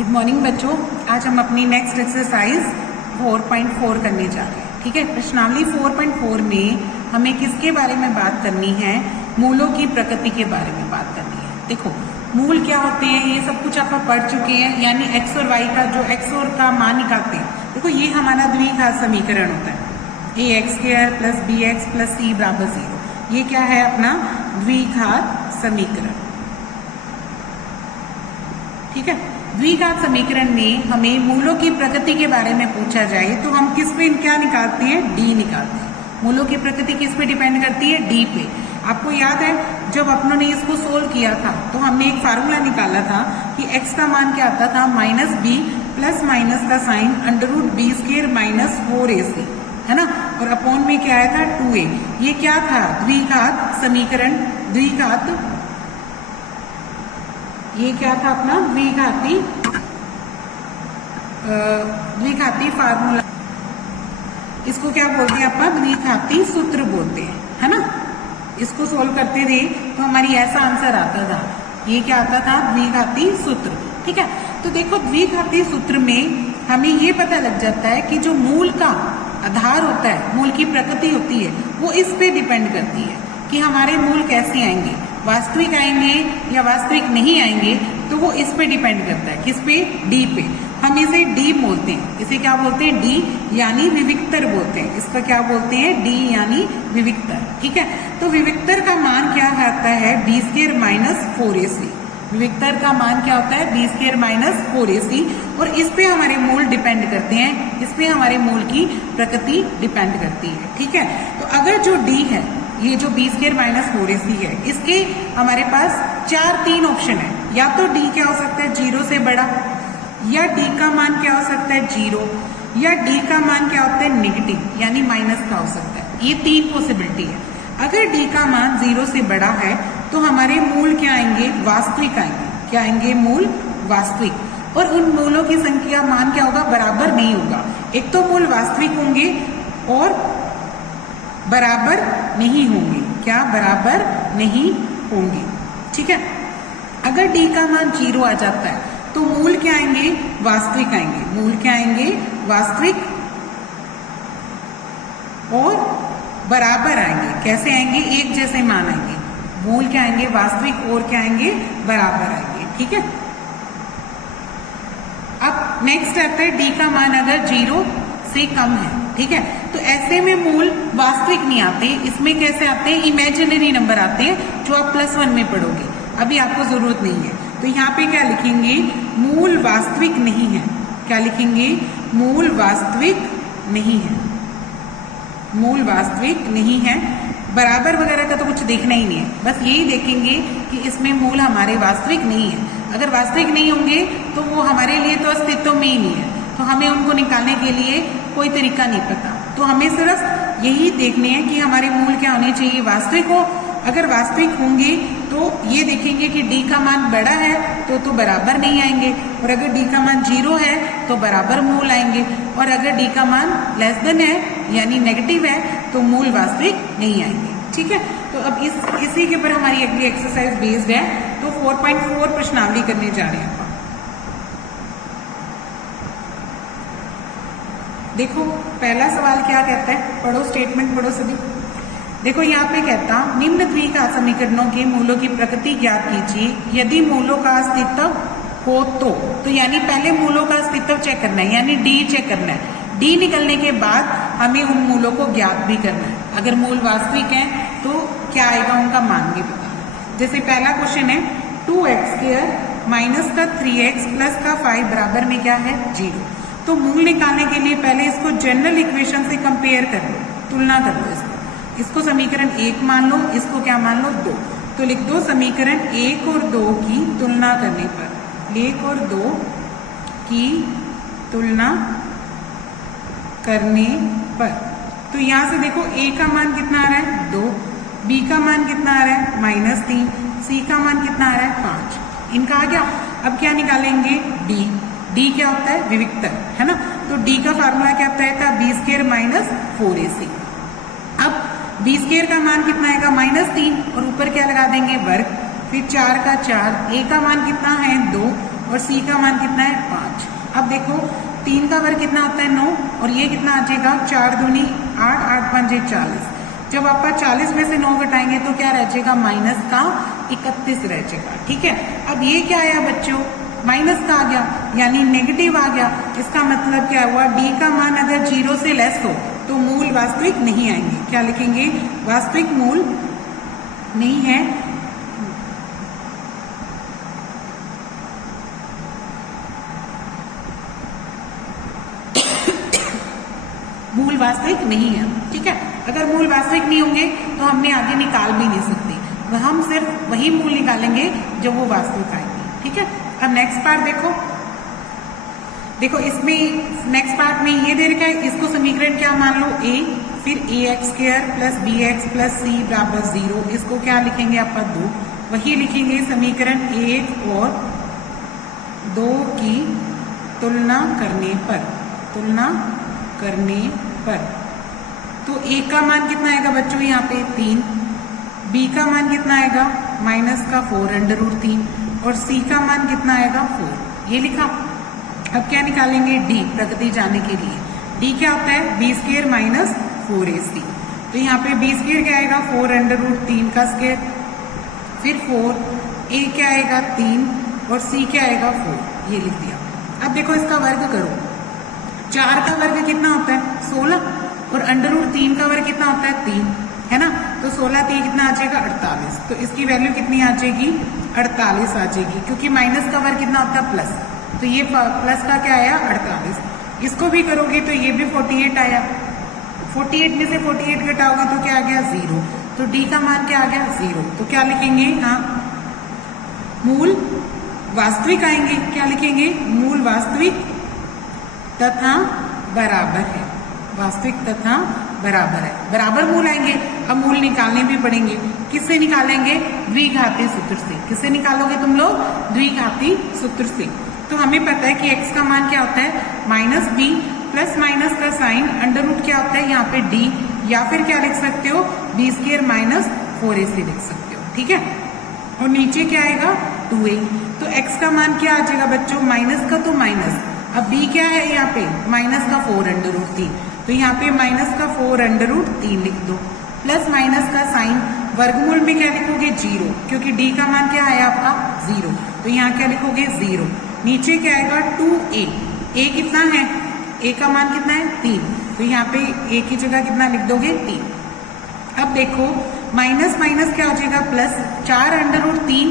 Good morning बच्चों, आज हम अपनी नेक्स्ट एक्सरसाइज 4.4 करने जा रहे हैं। ठीक है, प्रश्नावली 4.4 में हमें किसके बारे में बात करनी है? मूलों की प्रकृति के बारे में बात करनी है। देखो मूल क्या होते हैं, ये सब कुछ आप पढ़ चुके हैं, यानी एक्स और वाई का जो एक्स और का मान निकालते हैं। देखो ये हमारा द्विघात समीकरण होता है, A X square plus B X plus C बराबर 0। ये क्या है? अपना द्विघात समीकरण। ठीक है, द्विघात समीकरण में हमें मूलों की प्रकृति के बारे में पूछा जाए तो हम किस पे क्या निकालते हैं? डी निकालते हैं। मूलों की प्रकृति किस पे डिपेंड करती है? डी पे। आपको याद है जब अपनों ने इसको सोल्व किया था तो हमने एक फार्मूला निकाला था कि x का मान क्या आता था? माइनस बी प्लस माइनस का साइन √b² माइनस 4ac, है ना। और अपॉन में क्या आया था? 2a। ये क्या था? द्विघात समीकरण। ये क्या था? अपना द्विघाती फार्मूला। इसको क्या बोलते हैं? अपना द्विघाती सूत्र बोलते हैं, है ना। इसको सोल्व करते थे तो हमारी ऐसा आंसर आता था। ये क्या आता था? द्विघाती सूत्र। ठीक है, तो देखो द्विघाती सूत्र में हमें ये पता लग जाता है कि जो मूल का आधार होता है, मूल की प्रकृति होती है, वो इस पे डिपेंड करती है कि हमारे मूल कैसे आएंगे, वास्तविक आएंगे या वास्तविक नहीं आएंगे। तो वो इस पे डिपेंड करता है। किस पे? डी पे। हम इसे डी बोलते हैं। इसे क्या बोलते हैं? डी यानी विविक्तर बोलते हैं। इसका क्या बोलते हैं? डी यानी विविक्तर। ठीक है, तो विविक्तर का मान क्या आता है? b² minus 4ac। विविक्तर का मान क्या होता है? b² minus 4ac। और इस पे हमारे मूल डिपेंड करते हैं, इस पे हमारे मूल की प्रकृति डिपेंड करती है। ठीक है, तो अगर जो डी है, ये जो b² माइनस 4ac है, इसके हमारे पास 3 ऑप्शन है। या तो डी क्या हो सकता है? 0 से बड़ा, या डी का मान क्या हो सकता है? 0, या डी का मान क्या होता है? नेगेटिव यानी माइनस का हो सकता है। ये 3 पॉसिबिलिटी है। अगर डी का मान 0 से बड़ा है तो हमारे मूल क्या आएंगे? वास्तविक आएंगे। क्या आएंगे? मूल वास्तविक। और उन मूलों की संख्या मान क्या होगा? बराबर नहीं होगा। एक तो मूल वास्तविक होंगे और बराबर नहीं होंगे। क्या? बराबर नहीं होंगे। ठीक है, अगर डी का मान 0 आ जाता है तो मूल क्या आएंगे? वास्तविक आएंगे। मूल क्या आएंगे? वास्तविक और बराबर आएंगे। कैसे आएंगे? एक जैसे मान आएंगे। मूल क्या आएंगे? वास्तविक और क्या आएंगे? बराबर आएंगे। ठीक है, अब नेक्स्ट आता है डी का मान अगर 0 से कम है। ठीक है, तो ऐसे में मूल वास्तविक नहीं आते। इसमें कैसे आते हैं? इमेजिनरी नंबर आते हैं, जो आप +1 में पढ़ोगे। अभी आपको जरूरत नहीं है। तो यहाँ पे क्या लिखेंगे? मूल वास्तविक नहीं है। क्या लिखेंगे? मूल वास्तविक नहीं है। मूल वास्तविक नहीं है। बराबर वगैरह का तो कुछ देखना ही नहीं है, बस यही देखेंगे कि इसमें मूल हमारे वास्तविक नहीं है। अगर वास्तविक नहीं होंगे तो वो हमारे लिए तो अस्तित्व में ही नहीं है, तो हमें उनको निकालने के लिए कोई तरीका नहीं पता। तो हमें सिर्फ यही देखने हैं कि हमारे मूल क्या होने चाहिए? वास्तविक हो। अगर वास्तविक होंगे तो ये देखेंगे कि डी का मान बड़ा है तो बराबर नहीं आएंगे, और अगर डी का मान 0 है तो बराबर मूल आएंगे, और अगर डी का मान << है यानी नेगेटिव है तो मूल वास्तविक नहीं आएंगे। ठीक है, तो अब इसी के ऊपर हमारी अगली एक्सरसाइज बेस्ड है। तो 4.4 प्रश्नावली करने जा रहे हैं। देखो पहला सवाल क्या कहता है? पढ़ो, स्टेटमेंट पढ़ो सभी। देखो यहाँ पे कहता, निम्न द्विघात समीकरणों के मूलों की प्रकृति ज्ञात कीजिए यदि मूलों का अस्तित्व हो तो यानी पहले मूलों का अस्तित्व चेक करना है, यानी डी चेक करना है। डी निकलने के बाद हमें उन मूलों को ज्ञात भी करना है। अगर मूल वास्तविक है तो क्या आएगा? उनका मान भी बताना। जैसे पहला क्वेश्चन है 2x² माइनस का 3x प्लस का 5 बराबर में क्या है? 0। तो मूल निकालने के लिए पहले इसको जनरल इक्वेशन से कंपेयर कर लो, तुलना कर लो। इसको समीकरण 1 मान लो, इसको क्या मान लो? 2। तो लिख दो समीकरण 1 और 2 की तुलना करने पर, 1 और 2 की तुलना करने पर, तो यहां से देखो a का मान कितना आ रहा है? 2, b का मान कितना आ रहा है? -3, c का मान कितना आ रहा है? 5। इनका आ गया। अब क्या निकालेंगे? डी क्या होता है? विविक्तर, है ना। तो डी का फार्मूला क्या होता है? b² minus 4ac। अब b² का मान कितना आएगा? -3, और ऊपर क्या लगा देंगे? वर्ग। फिर 4 का 4, a का मान कितना है? 2, और सी का मान कितना है 5। अब देखो 3 का वर्ग कितना होता है 9 और ये कितना आ जाएगा 4 दूनी 8, 8 5 40। जब आप 40 में से 9 घटाएंगे तो क्या रह जाएगा माइनस का 31 रह जाएगा। ठीक है, अब ये क्या आया बच्चों माइनस का आ गया यानी नेगेटिव आ गया। इसका मतलब क्या हुआ डी का मान अगर 0 से लेस हो तो मूल वास्तविक नहीं आएंगे। क्या लिखेंगे वास्तविक मूल नहीं है, मूल वास्तविक नहीं है। ठीक है, अगर मूल वास्तविक नहीं होंगे तो हमने आगे निकाल भी नहीं सकते, हम सिर्फ वही मूल निकालेंगे जो वो वास्तविक आएंगे। ठीक है, अब नेक्स्ट पार्ट देखो इसमें नेक्स्ट पार्ट में ये दे रखा है, इसको समीकरण क्या मान लो a, फिर ax² plus bx plus c बराबर 0। इसको क्या लिखेंगे आप 2, वही लिखेंगे समीकरण 1 और 2 की तुलना करने पर तो a का मान कितना आएगा बच्चों यहाँ पे 3, b का मान कितना आएगा माइनस का 4√3 और c का मान कितना आएगा 4। ये लिखा। अब क्या निकालेंगे d प्रगति जाने के लिए। d क्या होता है b² माइनस 4ac। तो यहाँ पे b² क्या आएगा 4√3 का स्क्वायर, फिर 4, a क्या आएगा 3 और c क्या आएगा 4। ये लिख दिया। अब देखो इसका वर्ग करो, 4 का वर्ग कितना होता है 16 और √3 का वर्ग कितना होता है 3, है ना। तो 16 3 कितना आ जाएगा 48। तो इसकी वैल्यू कितनी आ जाएगी 48 आ जाएगी, क्योंकि माइनस का वर्ग कितना होता है प्लस, तो ये प्लस का क्या आया 48। इसको भी करोगे तो ये भी 48 आया, 48 में से 48 घटाओगे तो क्या आ गया 0। तो डी का मान क्या आ गया 0। तो क्या लिखेंगे हाँ मूल वास्तविक आएंगे। क्या लिखेंगे मूल वास्तविक तथा बराबर है, वास्तविक तथा बराबर है, बराबर मूल आएंगे। अब मूल निकालने भी पड़ेंगे, किससे निकालेंगे द्विघाती सूत्र से। किससे निकालोगे तुम लोग द्विघाती सूत्र से। तो हमें पता है कि x का मान क्या होता है माइनस b प्लस माइनस का साइन √ क्या होता है यहाँ पे d, या फिर क्या लिख सकते हो b² माइनस 4ac लिख सकते हो। ठीक है, और नीचे क्या आएगा 2a। तो x का मान क्या आ जाएगा बच्चों माइनस का तो माइनस, अब b क्या है यहाँ पे माइनस का 4√3, तो यहाँ पे माइनस का 4√3 लिख दो, प्लस माइनस का साइन वर्गमूल में क्या लिखोगे 0, क्योंकि d का मान क्या है आपका 0, तो यहाँ क्या लिखोगे 0। नीचे क्या आएगा 2a, a कितना है a का मान कितना है 3, तो यहाँ पे a की जगह कितना लिख दोगे 3। अब देखो माइनस माइनस क्या हो जाएगा प्लस, 4√3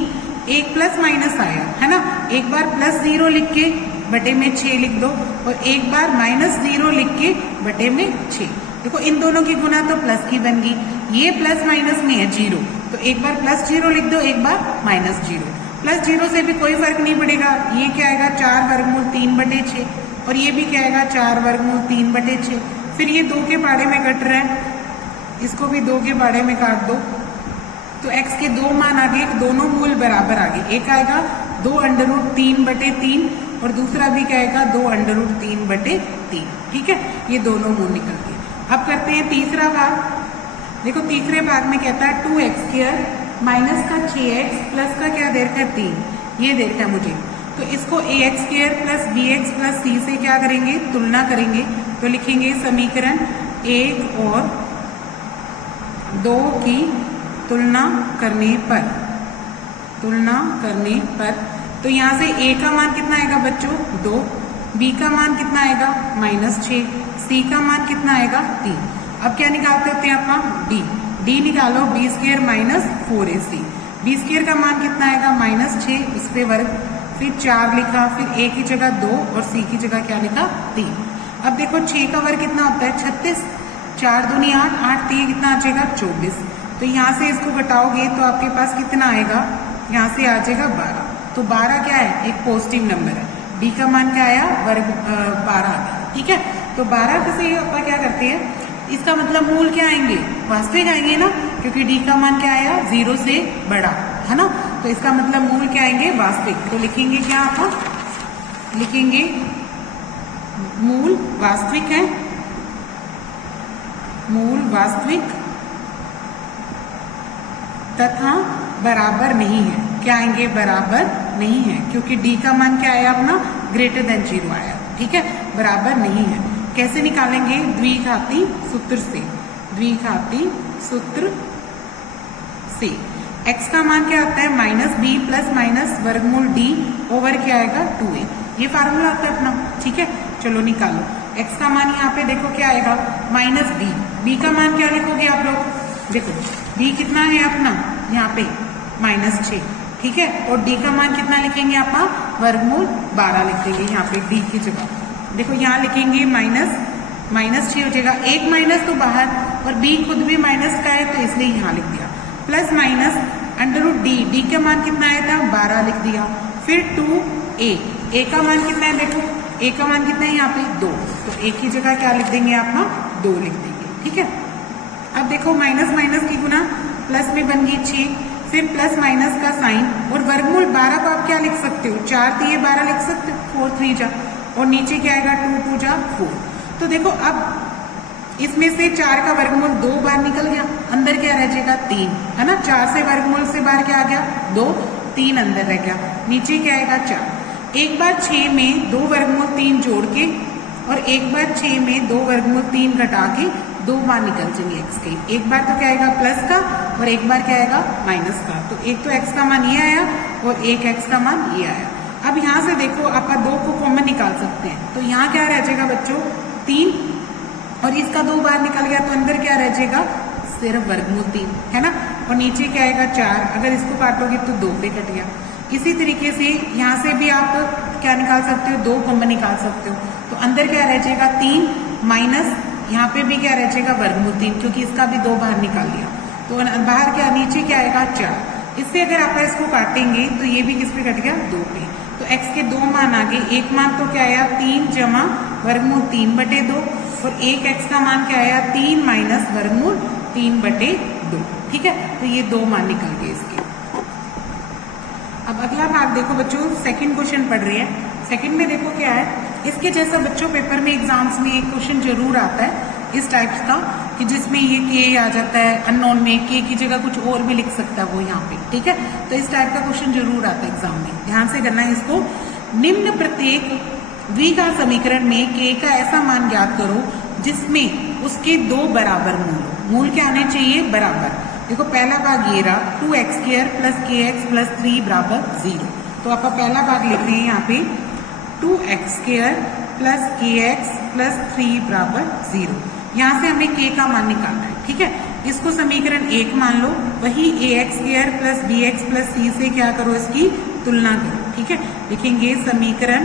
एक प्लस माइनस आया है ना, एक बार प्लस 0 लिख के बटे में 6 लिख दो और एक बार माइनस 0 लिख के बटे में 6। देखो इन दोनों की गुना तो प्लस की बन गई, ये प्लस माइनस में है 0, तो एक बार प्लस 0 लिख दो एक बार माइनस 0। प्लस 0 से भी कोई फर्क नहीं पड़ेगा, ये क्या आएगा 4 वर्गमूल 3/6 और ये भी क्या आएगा 4 वर्गमूल 3/6। फिर ये 2 के पाड़े में कट रहा है, इसको भी 2 के पाड़े में काट दो, तो x के 2 मान आ गए, दोनों मूल बराबर आ गए। एक आएगा 2√3/3 और दूसरा भी क्या आएगा 2√3/3। ठीक है, ये दोनों मूल निकल गए। अब करते हैं तीसरा भाग। देखो तीसरे भाग में कहता है 2x² माइनस का 6x प्लस का क्या दे रखा है 3, ये दे रखा है मुझे। तो इसको ax² plus bx plus c से क्या करेंगे तुलना करेंगे, तो लिखेंगे समीकरण 1 और 2 की तुलना करने पर तो यहाँ से a का मान कितना आएगा बच्चों 2, b का मान कितना आएगा -6, c का मान कितना आएगा 3। अब क्या निकालते होते हैं आप d निकालो b² माइनस 4ac। b² का मान कितना आएगा -6, उस पे वर्ग, फिर 4 लिखा, फिर a की जगह 2 और c की जगह क्या लिखा 3। अब देखो 6 का वर्ग कितना होता है 36, 4 दूनी 8, 8 3 कितना आ जाएगा 24। तो यहाँ से इसको घटाओगे तो आपके पास कितना आएगा, यहाँ से आ जाएगा 12। तो 12 क्या है एक पॉजिटिव नंबर है, d का मान क्या आया वर्ग 12 आया। ठीक है, तो 12 से ਆਪਾਂ क्या करते हैं, इसका मतलब मूल क्या आएंगे वास्तविक आएंगे ना, क्योंकि d का मान क्या आया 0 से बड़ा है ना, तो इसका मतलब मूल क्या आएंगे वास्तविक। तो लिखेंगे क्या आप लिखेंगे मूल वास्तविक है, मूल वास्तविक तथा बराबर नहीं है। क्या आएंगे बराबर नहीं है, क्योंकि डी का मान क्या आया अपना, ग्रेटर देन 0 आया, ठीक है, बराबर नहीं है। कैसे निकालेंगे, द्विघाती सूत्र से, द्विघाती सूत्र से x का मान क्या आता है, -b प्लस माइनस वर्गमूल d ओवर क्या आएगा 2a, ये फार्मूला आता है अपना, ठीक है। चलो निकालो, x का मान यहाँ पे देखो क्या आएगा, -b, b का मान क्या लिखोगे आप लोग, देखो b कितना है अपना यहाँ पे -6, ठीक है, और d का मान कितना लिखेंगे आप, वर्गमूल 12 लिख देंगे यहाँ पे d की जगह। देखो यहाँ लिखेंगे -6 हो जाएगा, एक माइनस तो बाहर और b खुद भी माइनस का है तो इसलिए यहाँ लिख दिया, प्लस माइनस √d, d का मान कितना आया था 12 लिख दिया, फिर 2a, a का मान कितना है, देखो a का मान कितना है यहाँ पे 2, तो a की जगह क्या लिख देंगे आप, 2 लिख देंगे, ठीक है। अब देखो माइनस माइनस की गुना प्लस में बन गई 6, फिर प्लस माइनस का साइन, और वर्गमूल 12 को आप क्या लिख सकते हो, 4 दिए 12 लिख सकते हो, 4 3 जा, और नीचे क्या आएगा 2 2 जा 4। तो देखो अब इसमें से 4 का वर्गमूल 2 बार निकल गया, अंदर क्या रह जाएगा 3, है ना, 4 से वर्गमूल से बाहर क्या आ गया 2, 3 अंदर रह गया, नीचे क्या आएगा 4। एक बार 6 में 2 वर्गमूल 3 जोड़ के और एक बार 6 में 2 वर्गमूल 3 घटा के 2 बार निकल जाएंगे x के, एक बार तो क्या आएगा प्लस का और एक बार क्या आएगा माइनस का, तो एक तो x का मान ये आया और एक x का मान ये आया। अब यहाँ से देखो आप 2 को कॉमन निकाल सकते हैं, तो यहाँ क्या रह जाएगा बच्चों 3, और इसका 2 बार निकल गया तो अंदर क्या रह जाएगा सिर्फ वर्गमूल 3, है ना, और नीचे क्या आएगा 4, अगर इसको काटोगे तो 2 पे कट गया। इसी तरीके से यहाँ से भी आप क्या निकाल सकते हो, 2 कॉमन निकाल सकते हो, तो अंदर क्या रह जाएगा 3 माइनस यहाँ पे भी क्या रह जाएगा वर्गमूल 3, क्योंकि इसका भी 2 बाहर निकाल लिया, तो बाहर क्या नीचे क्या आएगा 4। इससे अगर आप इसको काटेंगे तो ये भी किस पे कट गया 2 पे, तो x के 2 मान आ गए, एक मान तो क्या आया 3 जमा वर्गमूल 3 बटे 2, और एक x का मान क्या आया 3 माइनस वर्गमूल 3 बटे 2, ठीक है, तो ये 2 मान निकल गए इसके। अब अगला भाग देखो बच्चों, सेकंड क्वेश्चन पढ़ रहे हैं, सेकंड में देखो क्या है, इसके जैसा बच्चों पेपर में एग्जाम्स में एक क्वेश्चन जरूर आता है इस टाइप्स का, कि जिसमें ये k आ जाता है अननोन में, k की जगह कुछ और भी लिख सकता है वो यहाँ पे, ठीक है, तो इस टाइप का क्वेश्चन जरूर आता है एग्जाम में, ध्यान से करना है इसको। निम्न प्रत्येक द्विघात समीकरण में k का ऐसा मान ज्ञात करो जिसमें उसके 2 बराबर मूल हो, मूल क्या आने चाहिए बराबर। देखो पहला भाग ये रहा 2x² प्लस kx प्लस 3 बराबर 0, तो आप पहला भाग लिख रहे हैं यहाँ पे 2x² प्लस kx प्लस 3 बराबर 0, यहाँ से हमें k का मान निकालना है, ठीक है। इसको समीकरण 1 मान लो, वही ax² plus bx plus c से क्या करो इसकी तुलना करो, ठीक है। लिखेंगे समीकरण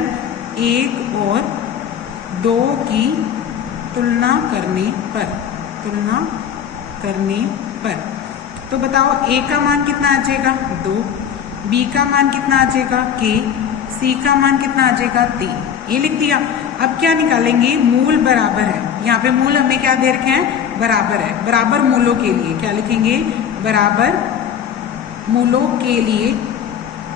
1 और 2 की तुलना करने पर, तो बताओ a का मान कितना आ जाएगा 2, b का मान कितना आ जाएगा k, c का मान कितना आ जाएगा 3, ये लिख दिया। अब क्या निकालेंगे, मूल बराबर है, यहाँ पे मूल हमें क्या दे रखे हैं बराबर है, बराबर मूलों के लिए क्या लिखेंगे, बराबर मूलों के लिए,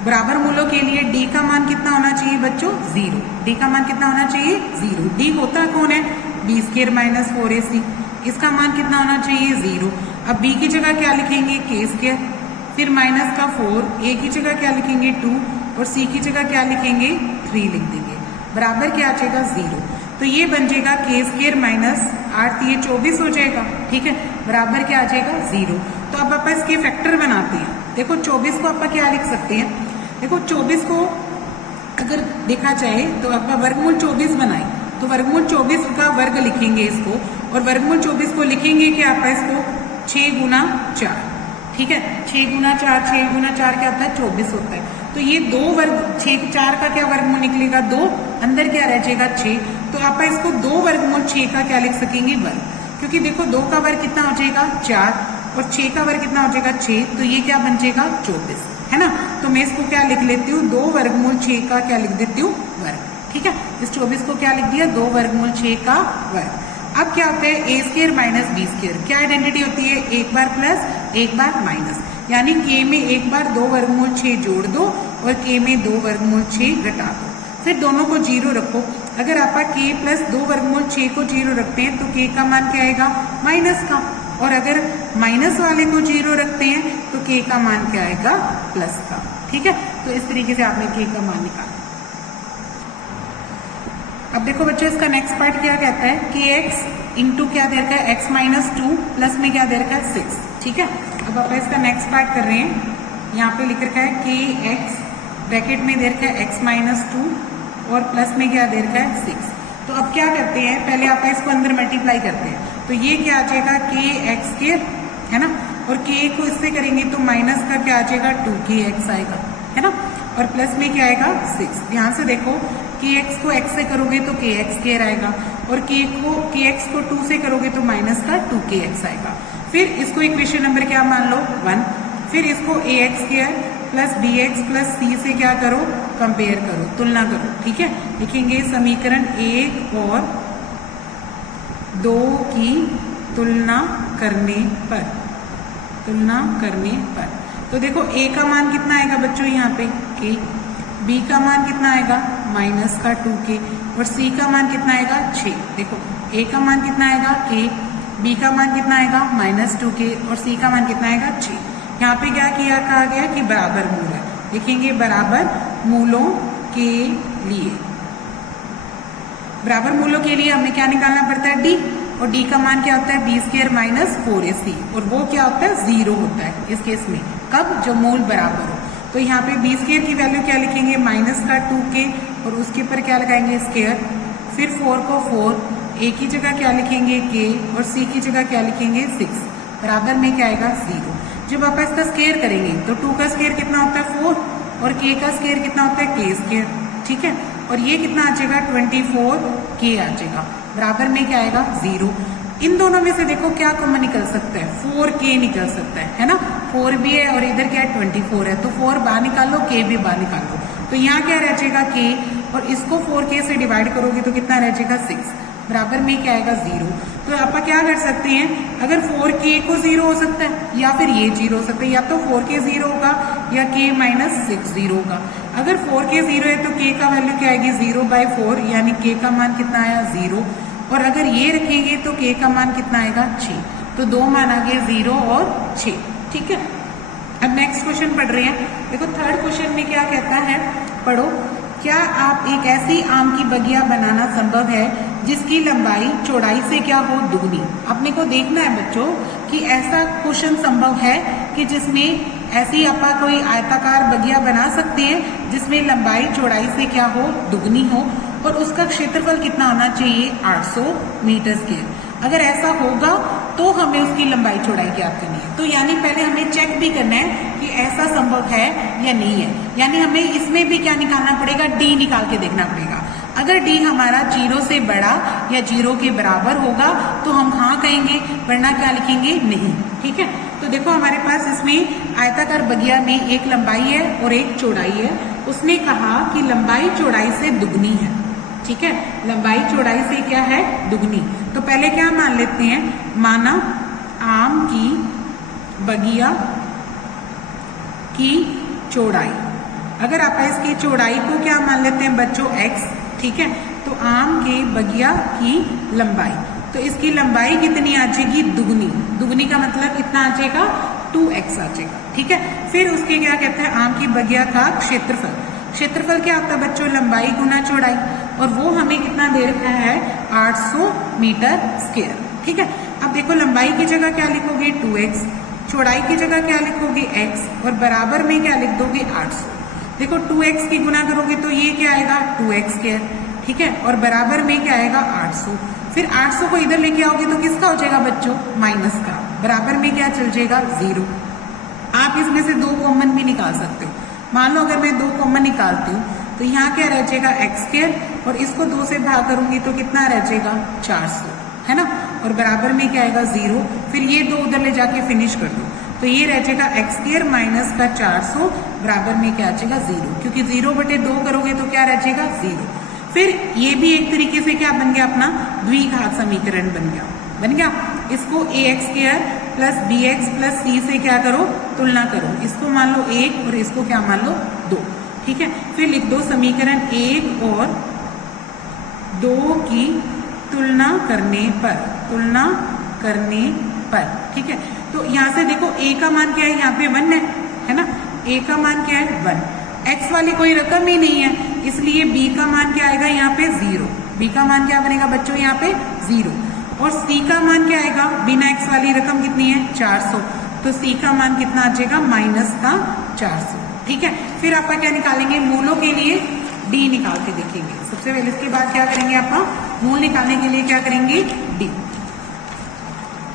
बराबर मूलों के लिए d का मान कितना होना चाहिए बच्चों 0, d का मान कितना होना चाहिए 0, d होता कौन है b² माइनस 4ac, इसका मान कितना होना चाहिए 0। अब b की जगह क्या लिखेंगे k², फिर माइनस का 4, a की जगह क्या लिखेंगे 2 और c की जगह क्या लिखेंगे 3 लिख देंगे, बराबर क्या आ जाएगा 0, तो ये बन जाएगा k² माइनस 8, ये 24 हो जाएगा, ठीक है, बराबर क्या आ जाएगा 0। तो अब आप इसके फैक्टर बनाते हैं, देखो 24 को आप क्या लिख सकते हैं, देखो 24 को अगर देखा जाए तो आप वर्गमूल 24 बनाए, तो वर्गमूल 24 का वर्ग लिखेंगे इसको, और वर्गमूल 24 को लिखेंगे कि आप इसको 6 गुना 4, ठीक है, 6 गुना 4, 6 गुना 4 क्या होता है 24 होता है, तो ये 2 वर्ग 6 4 का क्या वर्गमूल निकलेगा 2, अंदर क्या रह जाएगा 6, तो आप इसको 2 वर्गमूल 6 का क्या लिख सकेंगे वर्ग, क्योंकि देखो 2 का वर्ग कितना हो जाएगा 4 और 6 का वर्ग कितना हो जाएगा 6, तो ये क्या बन जाएगा 24, है ना। तो मैं इसको क्या लिख लेती हूँ 2 वर्गमूल 6 का क्या लिख देती हूँ वर्ग, ठीक है, इस 24 को क्या लिख दिया 2 वर्गमूल 6 का वर्ग। अब क्या होता है a² माइनस b², क्या आइडेंटिटी होती है, एक बार प्लस एक बार माइनस, यानी k में एक बार 2 वर्गमूल 6 जोड़ दो और k में 2 वर्गमूल 6 घटा दो, फिर दोनों को 0 रखो। अगर आप k प्लस 2 वर्गमूल 6 को 0 रखते हैं तो k का मान क्या आएगा माइनस का, और अगर माइनस वाले को 0 रखते हैं तो k का मान क्या आएगा प्लस का। ठीक है, तो इस तरीके से आपने k का मान निकाला। अब देखो बच्चों इसका नेक्स्ट पार्ट क्या कहता है, kx इंटू क्या दे रखा है x-2 प्लस में क्या दे रखा है 6, ठीक है। अब आप इसका नेक्स्ट पार्ट कर रहे हैं, यहाँ पे लिख रखा है kx ब्रैकेट में दे रखा है x-2 और प्लस में क्या दे रखा है 6। तो अब क्या करते हैं, पहले आप इसको अंदर मल्टीप्लाई करते हैं, तो ये क्या आ जाएगा kx² है ना, और k को इससे करेंगे तो माइनस का क्या आ जाएगा 2kx आएगा, है ना, और प्लस में क्या आएगा 6। ध्यान से देखो kx को x से करोगे तो kx² आएगा, और kx को 2 से करोगे तो माइनस का 2kx आएगा। फिर इसको इक्वेशन नंबर क्या मान लो 1, फिर इसको ax² plus bx plus c से क्या करो, कंपेयर करो, तुलना करो, ठीक है। लिखेंगे समीकरण 1 और 2 की तुलना करने पर, तो देखो a का मान कितना आएगा बच्चों यहाँ पे k, b का मान कितना आएगा माइनस का 2k, और c का मान कितना आएगा 6। देखो a का मान कितना आएगा k, b का मान कितना आएगा माइनस 2k, और c का मान कितना आएगा 6। यहाँ पे क्या किया कहा गया कि बराबर मूल है, लिखेंगे बराबर मूलों के लिए, बराबर मूलों के लिए हमें क्या निकालना पड़ता है d, और d का मान क्या होता है b² माइनस 4ac, और वो क्या होता है 0 होता है इस केस में, कब, जब मूल बराबर हो। तो यहाँ पे b² की वैल्यू क्या लिखेंगे माइनस का 2k, और उसके ऊपर क्या लगाएंगे स्क्वायर, फिर 4 को 4, a की जगह क्या लिखेंगे k, और c की जगह क्या लिखेंगे 6, बराबर में क्या आएगा 0। जब आप इसका स्क्वायर करेंगे तो 2 का स्क्वायर कितना होता है 4, और k का स्क्वायर कितना होता है k², ठीक है, और ये कितना आ जाएगा 24k आ जाएगा, बराबर में क्या आएगा 0। इन दोनों में से देखो क्या कॉमन निकल सकता है, 4k निकल सकता है ना, 4 भी है और इधर क्या है 24 है, तो 4 बाहर निकाल लो, k भी बाहर निकाल लो, तो यहाँ क्या रह जाएगा k, और इसको 4k से डिवाइड करोगे तो कितना रह जाएगा 6, बराबर में क्या आएगा 0। तो आप क्या कर सकते हैं, अगर 4k को 0 हो सकता है या फिर ये 0 हो सकता है, या तो 4k 0 होगा या k माइनस 6 0 होगा। अगर 4k 0 है तो k का वैल्यू क्या आएगी 0/4, यानी k का मान कितना आया 0, और अगर ये रखेंगे तो k का मान कितना आएगा 6, तो दो मान आ गए 0 और 6, ठीक है। अब नेक्स्ट क्वेश्चन पढ़ रहे हैं, देखो थर्ड क्वेश्चन में क्या कहता है, पढ़ो, क्या आप एक ऐसी आम की बगिया बनाना संभव है जिसकी लंबाई चौड़ाई से क्या हो दुगनी। अपने को देखना है बच्चों कि ऐसा क्वेश्चन संभव है कि जिसमें ऐसी अपा कोई आयताकार बगिया बना सकते हैं जिसमें लंबाई चौड़ाई से क्या हो दुगनी हो, और उसका क्षेत्रफल कितना होना चाहिए 800 मीटर स्क्वायर। अगर ऐसा होगा तो हमें उसकी लंबाई चौड़ाई ज्ञात करनी है। तो यानी पहले हमें चेक भी करना है कि ऐसा संभव है या नहीं है, यानी हमें इसमें भी क्या निकालना पड़ेगा, डी निकाल के देखना पड़ेगा। अगर डी हमारा 0 से बड़ा या 0 के बराबर होगा तो हम हाँ कहेंगे, वरना क्या लिखेंगे नहीं, ठीक है। तो देखो हमारे पास इसमें आयताकार बगिया में एक लंबाई है और एक चौड़ाई है। उसने कहा कि लंबाई चौड़ाई से दुगनी है, ठीक है, लंबाई चौड़ाई से क्या है दुगनी। तो पहले क्या मान लेते हैं, माना आम की बगिया की चौड़ाई, अगर आप इसकी चौड़ाई को क्या मान लेते हैं बच्चों x, ठीक है, तो आम के बगिया की लंबाई, तो इसकी लंबाई कितनी आ जाएगी दुगनी, दुगनी का मतलब कितना आ जाएगा 2x आ जाएगा, ठीक है। फिर उसके क्या कहते हैं आम की बगिया का क्षेत्रफल, क्षेत्रफल क्या होता है बच्चों लंबाई गुना चौड़ाई, और वो हमें कितना दे रखा है 800 मीटर स्क्वायर, ठीक है। अब देखो लंबाई की जगह क्या लिखोगे 2x, चौड़ाई की जगह क्या लिखोगे x, और बराबर में क्या लिख दोगे 800। देखो 2x की गुना करोगे तो ये क्या आएगा 2x स्क्वायर, ठीक है, और बराबर में क्या आएगा 800। फिर 800 को इधर लेके आओगे तो किसका हो जाएगा बच्चों माइनस का, बराबर में क्या चल जाएगा 0। आप इसमें से 2 कॉमन भी निकाल सकते हो। मान लो अगर मैं 2 कॉमन निकालती हूँ तो यहाँ क्या रह जाएगा x स्क्वायर, और इसको 2 से भाग करूंगी तो कितना रह जाएगा 400, है ना, और बराबर में क्या आएगा 0। फिर ये 2 उधर ले जाके फिनिश कर दो तो ये रह जाएगा x स्क्वायर माइनस का 400, बराबर में क्या आ जाएगा 0, क्योंकि 0/2 करोगे तो क्या रह जाएगा 0। फिर ये भी एक तरीके से क्या बन गया अपना द्विघात समीकरण बन गया। इसको ax square plus bx plus c से क्या करो तुलना करो, इसको मान लो 1 और इसको क्या मान लो 2, ठीक है। फिर लिख दो समीकरण 1 और 2 की तुलना करने पर, ठीक है। तो यहाँ से देखो a का मान क्या है, यहाँ पे 1 है ना, ए का मान क्या है 1, एक्स वाली कोई रकम ही नहीं है, इसलिए बी का मान क्या आएगा यहाँ पे 0, बी का मान क्या बनेगा बच्चों यहाँ पे 0, और सी का मान क्या आएगा, बिना एक्स वाली रकम कितनी है 400, तो सी का मान कितना आ जाएगा माइनस का 400। ठीक है, फिर आप क्या निकालेंगे, मूलों के लिए डी निकाल के देखेंगे। सबसे पहले इसके बाद क्या करेंगे, आप मूल निकालने के लिए क्या करेंगे डी,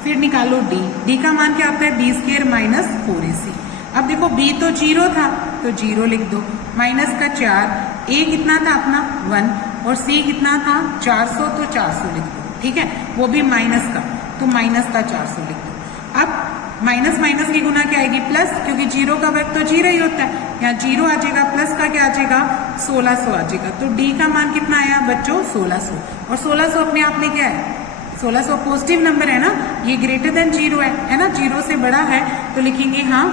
फिर निकालो डी, डी का मान क्या आता है बी स्क्वायर माइनस 4ac। अब देखो बी तो 0 था तो 0 लिख दो, माइनस का 4, ए कितना था अपना 1 और सी कितना था 400, तो 400 लिख दो। ठीक है, वो भी माइनस का, तो माइनस का 400 लिख दो। अब माइनस माइनस की गुना क्या आएगी प्लस, क्योंकि 0 का वर्ग तो 0 ही होता है, यहाँ 0 आ जाएगा, प्लस का क्या आ जाएगा 1600 आ जाएगा। तो डी का मान कितना आया बच्चों 1600, और 1600 अपने आप में क्या है 1600 पॉजिटिव नंबर है ना, ये ग्रेटर देन 0 है ना, 0 से बड़ा है, तो लिखेंगे हाँ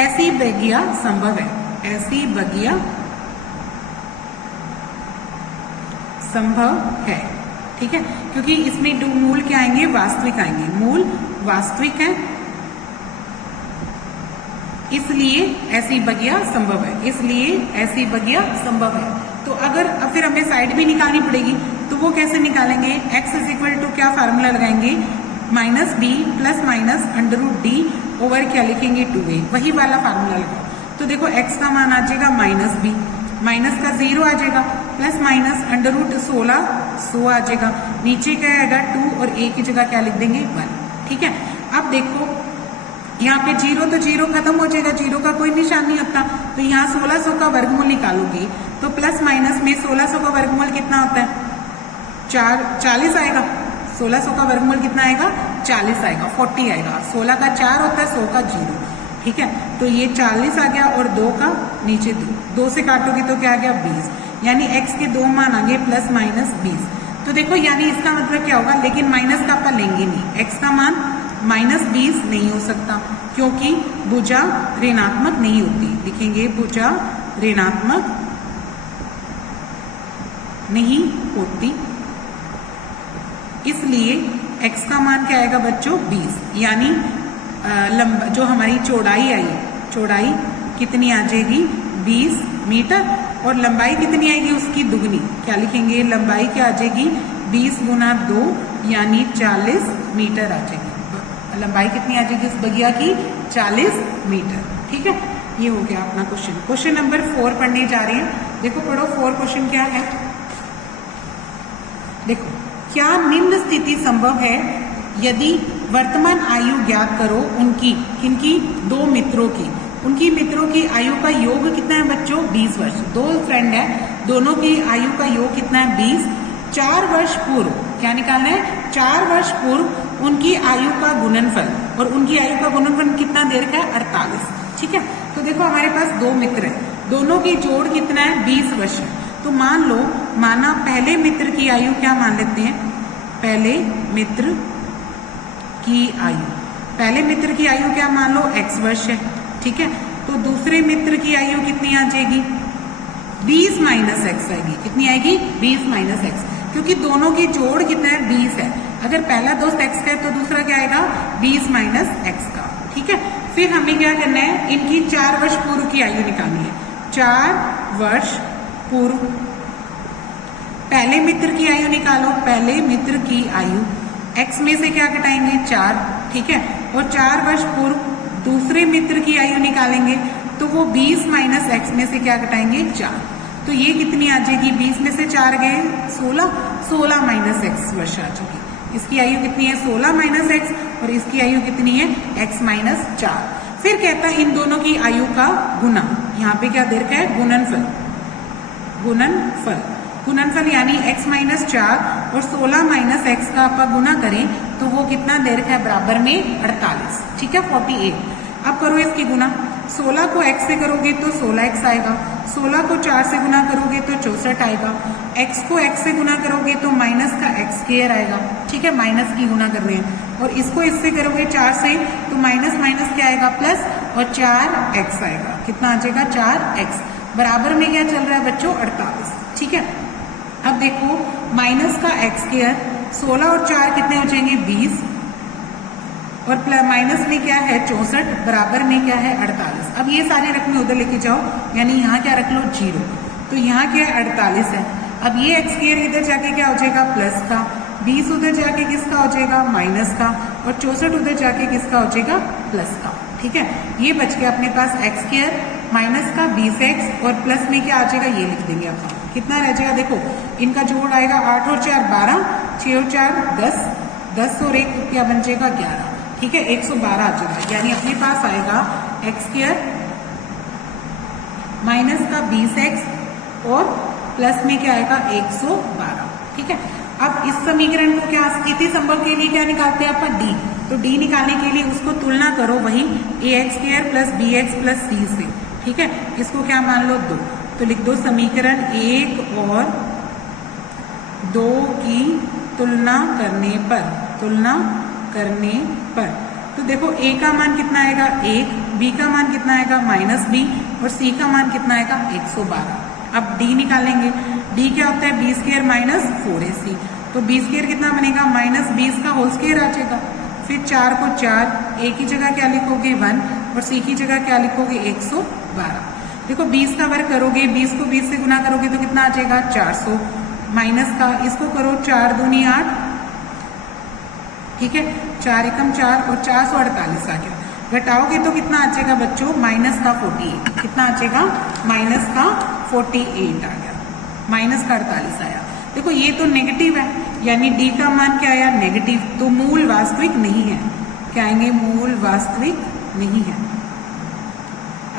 ऐसी बगिया संभव है, ऐसी बगिया संभव है। ठीक है, क्योंकि इसमें मूल क्या आएंगे वास्तविक आएंगे, मूल वास्तविक है, इसलिए ऐसी बगिया संभव है, इसलिए ऐसी बगिया संभव है। तो अगर अब फिर हमें साइड भी निकालनी पड़ेगी, तो वो कैसे निकालेंगे, x इज इक्वल टू क्या फार्मूला लगाएंगे minus B plus minus under root D over क्या लिखेंगे 2a, वही वाला फार्मूला लगाओ। तो देखो x का मान आ जाएगा माइनस बी, माइनस का 0 आ जाएगा, प्लस माइनस अंडर रूट 16 आ जाएगा, नीचे क्या आएगा 2 और a की जगह क्या लिख देंगे 1। ठीक है, अब देखो यहाँ पे 0 तो 0 खत्म हो जाएगा, 0 का कोई निशान नहीं होता, तो यहाँ 1600 का वर्गमूल निकालोगे तो प्लस माइनस में 1600 का वर्गमूल कितना होता है 40 आएगा, 1600 का वर्गमूल कितना आएगा 40 आएगा, 40 आएगा, 16 का 4 होता है, 100 का 0। ठीक है, तो ये 40 आ गया और 2 का नीचे 2 से काटोगे तो क्या आ गया 20, यानी x के 2 मान आ गए प्लस माइनस 20। तो देखो यानी इसका मतलब क्या होगा, लेकिन माइनस का आपका लेंगे नहीं, x का मान माइनस 20 नहीं हो सकता, क्योंकि भुजा ऋणात्मक नहीं होती, लिखेंगे भुजा ऋणात्मक नहीं होती, इसलिए x का मान क्या आएगा बच्चों 20, यानी लंबा जो हमारी चौड़ाई आई, चौड़ाई कितनी आ जाएगी 20 मीटर, और लंबाई कितनी आएगी उसकी दुगनी, क्या लिखेंगे लंबाई क्या आ जाएगी 20 गुना 2 यानी 40 मीटर आ जाएगी, लंबाई कितनी आ जाएगी उस बगिया की 40 मीटर। ठीक है, ये हो गया अपना क्वेश्चन। क्वेश्चन नंबर 4 पढ़ने जा रहे हैं, देखो पढ़ो 4 क्वेश्चन क्या है। देखो, क्या निम्न स्थिति संभव है यदि वर्तमान आयु ज्ञात करो उनकी, किनकी 2 मित्रों की, उनकी मित्रों की आयु का योग कितना है बच्चों 20 वर्ष, 2 फ्रेंड है, दोनों की आयु का योग कितना है 20, 4 वर्ष पूर्व क्या निकालना है 4 वर्ष पूर्व उनकी आयु का गुणनफल, और उनकी आयु का गुणनफल कितना दे रखा है 48। ठीक है, तो देखो हमारे पास 2 मित्र है, दोनों की जोड़ कितना है 20 वर्ष है, तो मान लो माना पहले मित्र की आयु क्या मान लेते हैं, पहले मित्र की आयु, पहले मित्र की आयु क्या मान लो x वर्ष है। ठीक है, तो दूसरे मित्र की आयु कितनी आ जाएगी 20 माइनस एक्स आएगी, कितनी आएगी 20 माइनस एक्स, क्योंकि दोनों की जोड़ कितना है 20 है, अगर पहला दोस्त x का है तो दूसरा क्या आएगा 20 माइनस एक्स का। ठीक है, फिर हमें क्या करना है, इनकी 4 वर्ष पूर्व की आयु निकालनी है, 4 वर्ष पूर्व, पहले मित्र की आयु निकालो, पहले मित्र की आयु x में से क्या घटाएंगे 4। ठीक है, और 4 वर्ष पूर्व दूसरे मित्र की आयु निकालेंगे, तो वो 20 माइनस एक्स में से क्या घटाएंगे 4, तो ये कितनी आ जाएगी 20 में से 4 गए 16 माइनस एक्स वर्ष आ जाएगी, इसकी आयु कितनी है 16 माइनस एक्स, और इसकी आयु कितनी है x माइनस 4। फिर कहता है इन दोनों की आयु का गुना, यहाँ पे क्या दे रखा है गुणनफल, गुणनफल यानी x माइनस 4 और 16 माइनस एक्स का आप गुना करें तो वो कितना दे रखा है बराबर में 48। ठीक है, 48। अब करो इसकी गुना, 16 को x से करोगे तो 16x आएगा, 16 को 4 से गुना करोगे तो 64 आएगा, x को x से गुना करोगे तो माइनस का x स्क्वायर आएगा। ठीक है, माइनस की गुना कर रहे हैं, और इसको इससे करोगे 4 से तो माइनस माइनस क्या आएगा प्लस, और 4x आएगा, कितना आ जाएगा 4x, बराबर में क्या चल रहा है बच्चों 48। ठीक है, अब देखो माइनस का x स्क्वायर, 16 और 4 कितने हो जाएंगे 20, और माइनस में क्या है 64, बराबर में क्या है 48। अब ये सारे रकमें उधर लेके जाओ, यानी यहाँ क्या रख लो 0, तो यहाँ क्या है 48 है। अब ये एक्स स्क्वायर इधर जाके क्या हो जाएगा प्लस का, 20 उधर जाके किसका हो जाएगा माइनस का, और 64 उधर जाके किसका हो जाएगा प्लस का। ठीक है, ये बच गया अपने पास एक्स स्क्वायर माइनस का 20x और प्लस में क्या आ जाएगा ये लिख देंगे अपन। कितना रह जाएगा देखो, इनका जोड़ आएगा 8 और 4 12, 6 और 4 10, 10 और 1 क्या बन जाएगा 11। ठीक है, 112 आ जाएगा, यानी अपने पास आएगा एक्स स्क्वायर माइनस का 20x और प्लस में क्या आएगा 112। ठीक है, अब इस समीकरण को क्या स्थिति संबल के लिए क्या निकालते हैं अपन डी, तो डी निकालने के लिए उसको तुलना करो वही ax square plus bx plus c से। ठीक है, इसको क्या मान लो 2, तो लिख दो समीकरण 1 और 2 की तुलना करने पर तो देखो a का मान कितना आएगा 1, b का मान कितना आएगा -b और c का मान कितना आएगा 112। अब d निकालेंगे, d क्या होता है b स्क्वायर माइनस 4ac, तो b स्क्वायर कितना बनेगा -20 का होल स्क्वायर आ जाएगा। फिर 4 को 4, a की जगह क्या लिखोगे 1 और c की जगह क्या लिखोगे 112। देखो 20 का वर्ग करोगे, 20 को 20 से गुना करोगे तो कितना आ जाएगा 400, माइनस का इसको करो 4 दूनी 8, ठीक है 4 एकम 4 और 448 आ गया। घटाओगे तो कितना आ जाएगा बच्चों माइनस का 48, कितना आ जाएगा माइनस का 48 आ गया, माइनस का 48 आया। देखो ये तो नेगेटिव है, यानी डी का मान क्या आया नेगेटिव, तो मूल वास्तविक नहीं है। क्या आएंगे मूल वास्तविक नहीं है।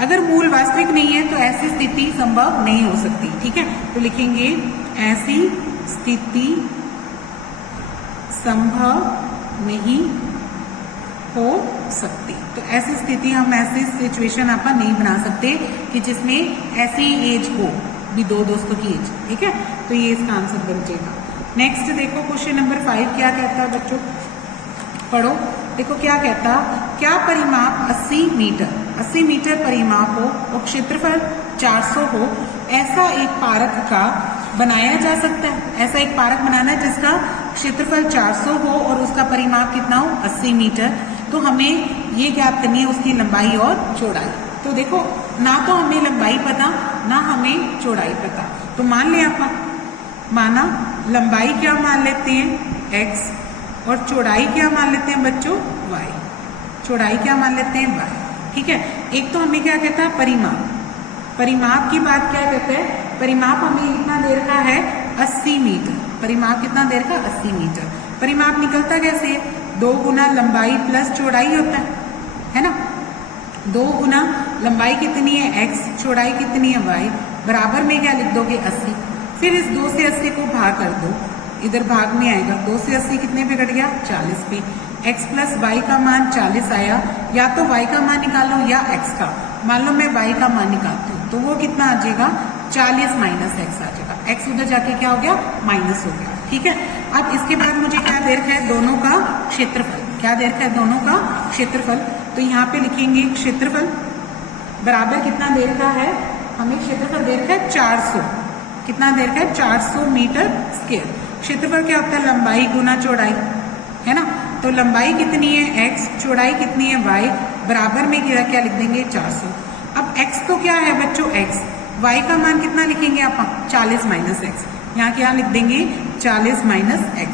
अगर मूल वास्तविक नहीं है तो ऐसी स्थिति संभव नहीं हो सकती। ठीक है, तो लिखेंगे ऐसी स्थिति संभव नहीं हो सकती। तो ऐसी स्थिति हम ऐसी सिचुएशन अपन नहीं बना सकते कि जिसमें ऐसी एज हो भी दो दोस्तों की एज। ठीक है, तो ये इसका आंसर बन जाएगा। नेक्स्ट देखो क्वेश्चन नंबर 5 क्या कहता है बच्चों, पढ़ो। देखो क्या कहता, क्या परिमाप 80 मीटर परिमाप हो और क्षेत्रफल 400 हो, ऐसा एक पार्क का बनाया जा सकता है। ऐसा एक पार्क बनाना है जिसका क्षेत्रफल 400 हो और उसका परिमाप कितना हो 80 मीटर। तो हमें ये ज्ञात करनी है उसकी लंबाई और चौड़ाई। तो देखो ना तो हमें लंबाई पता ना हमें चौड़ाई पता, तो मान लिया अपन, माना लंबाई क्या मान लेते हैं x और चौड़ाई क्या मान लेते हैं बच्चों y, चौड़ाई क्या मान लेते हैं y। ठीक है, एक तो हमें क्या कहता है परिमाप, परिमाप की बात क्या कहते हैं, परिमाप हमें कितना दे रखा है 80 मीटर, परिमाप कितना दे रखा 80 मीटर। परिमाप निकलता कैसे है, 2 गुना लंबाई प्लस चौड़ाई होता है ना। 2 गुना लंबाई कितनी है x, चौड़ाई कितनी है y, बराबर में क्या लिख दोगे 80। फिर इस 2 से 80 को भाग कर दो, इधर भाग में आएगा, 2 से 80 कितने पे कट गया 40 पे। x प्लस वाई का मान 40 आया, या तो y का मान निकालो या x का। मान लो मैं y का मान निकालती हूँ तो वो कितना आ जाएगा 40 माइनस x आ जाएगा, x उधर जाके क्या हो गया माइनस हो गया। ठीक है, अब इसके बाद मुझे क्या दे रखा है दोनों का क्षेत्रफल, क्या दे रखा है दोनों का क्षेत्रफल। तो यहाँ पे लिखेंगे क्षेत्रफल बराबर कितना दे रखा है, हमें क्षेत्रफल दे रखा है 400, कितना दे रखा है 400 मीटर स्क्वायर। क्षेत्रफल क्या होता है लंबाई गुना चौड़ाई, है ना। तो लंबाई कितनी है x, चौड़ाई कितनी है y, बराबर में क्या लिख देंगे 400। अब x तो क्या है बच्चों x, y का मान कितना लिखेंगे आप 40 माइनस x, यहाँ क्या लिख देंगे 40 माइनस x,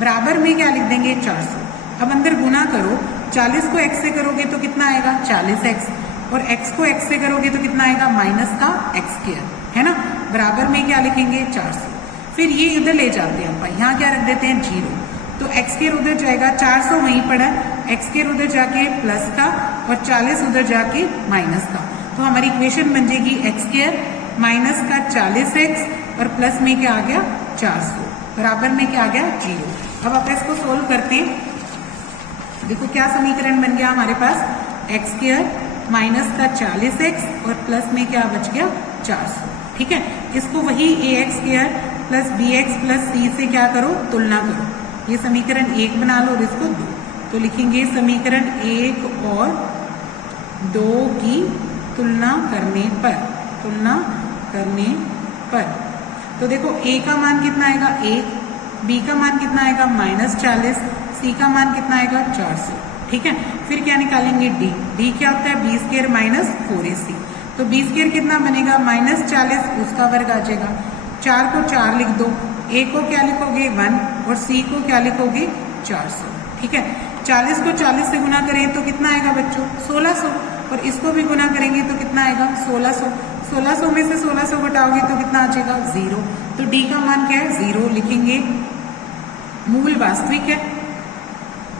बराबर में क्या लिख देंगे 400। अब अंदर गुना करो, 40 को x से करोगे तो कितना आएगा 40x, और x को x से करोगे तो कितना आएगा माइनस का x स्क्वायर, है ना। बराबर में क्या लिखेंगे 400। फिर ये इधर ले जाते हैं अपन, यहाँ क्या रख देते हैं 0, तो x स्क्वायर उधर जाएगा, 400 वहीं पड़ा, x स्क्वायर उधर जाके प्लस का और 40 उधर जाके माइनस का। तो हमारी इक्वेशन बन जाएगी x स्क्वायर माइनस का 40x और प्लस में क्या आ गया 400, बराबर में क्या आ गया 0। अब आप इसको सोल्व करते हैं। देखो क्या समीकरण बन गया हमारे पास, x स्क्वायर माइनस का 40x और प्लस में क्या बच गया 400। ठीक है, इसको वही ax square plus bx plus c से क्या करो तुलना करो, ये समीकरण 1 बना लो और इसको 2, तो लिखेंगे समीकरण 1 और 2 की तुलना करने पर, तो देखो a का मान कितना आएगा 1, b का मान कितना आएगा -40, c का मान कितना आएगा 400। ठीक है, फिर क्या निकालेंगे d, डी क्या होता है बी स्क्वायर माइनस 4ac। तो बी स्क्वायर कितना बनेगा -40, उसका वर्ग आ जाएगा। 4 को 4 लिख दो, ए को क्या लिखोगे 1 और सी को क्या लिखोगे 400। ठीक है, 40 को 40 से गुना करें तो कितना आएगा बच्चों 1600, और इसको भी गुना करेंगे तो कितना आएगा 1600। 1600 में से 1600 घटाओगे तो कितना आ जाएगा 0। तो डी का मान क्या है 0 लिखेंगे। मूल वास्तविक है,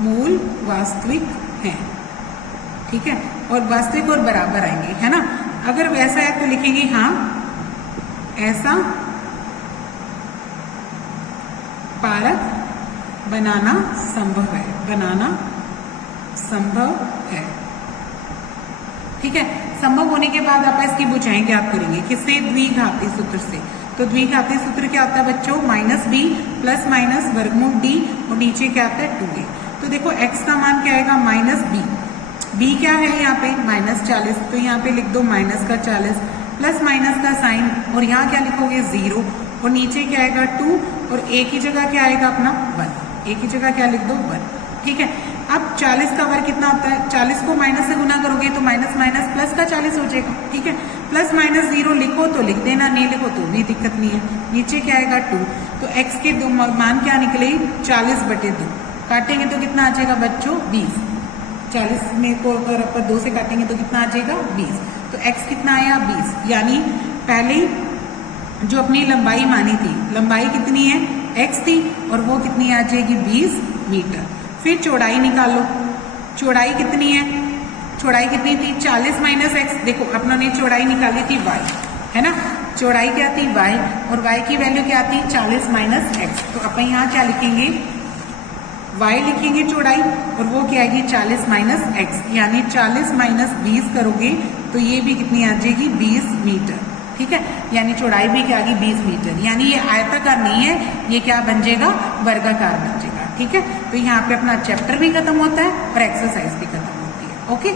मूल वास्तविक है। ठीक है, और वास्तविक और बराबर आएंगे, है ना। अगर वैसा है तो लिखेंगे हाँ ऐसा पारक बनाना संभव है, बनाना संभव है। ठीक है, संभव होने के बाद आप इसकी बुझाएं ज्ञात करेंगे किससे, द्विघाती सूत्र से। तो द्विघाती सूत्र क्या होता है बच्चों -b प्लस माइनस वर्गमूल d और नीचे क्या आता है 2a। तो देखो x का मान क्या आएगा -b, b क्या है यहाँ पे -40, तो यहाँ पे लिख दो माइनस का 40 प्लस माइनस का साइन और यहाँ क्या लिखोगे 0 और नीचे क्या आएगा 2 और a की जगह क्या आएगा अपना 1, a की जगह क्या लिख दो 1। ठीक है, अब 40 का वर्ग कितना होता है, 40 को माइनस से गुना करोगे तो माइनस माइनस प्लस का 40 हो जाएगा। ठीक है, प्लस माइनस 0 लिखो तो लिख देना, नहीं लिखो तो भी दिक्कत नहीं है। नीचे क्या आएगा 2, तो x के दो मान क्या निकले 40/2, काटेंगे तो कितना आ जाएगा बच्चों 20। 40 में को अगर अपन 2 से काटेंगे तो कितना आ जाएगा 20। तो x कितना आया 20, यानी पहले जो अपनी लंबाई मानी थी, लंबाई कितनी है x थी और वो कितनी आ जाएगी 20 मीटर। फिर चौड़ाई निकालो, चौड़ाई कितनी है, चौड़ाई कितनी थी 40 माइनस x। देखो अपनों ने चौड़ाई निकाली थी y, है ना। चौड़ाई क्या थी y और y की वैल्यू क्या थी 40 माइनस x। तो अपन यहाँ क्या लिखेंगे y लिखेंगे चौड़ाई और वो क्या आएगी 40 माइनस x, यानी 40 माइनस 20 करोगे तो ये भी कितनी आ जाएगी 20 मीटर। ठीक है, यानी चौड़ाई भी क्या आ गई 20 मीटर, यानी ये आयताकार नहीं है, ये क्या बन जाएगा वर्गाकार बन जाएगा। ठीक है, तो यहाँ पे अपना चैप्टर भी खत्म होता है और एक्सरसाइज भी खत्म होती है। ओके।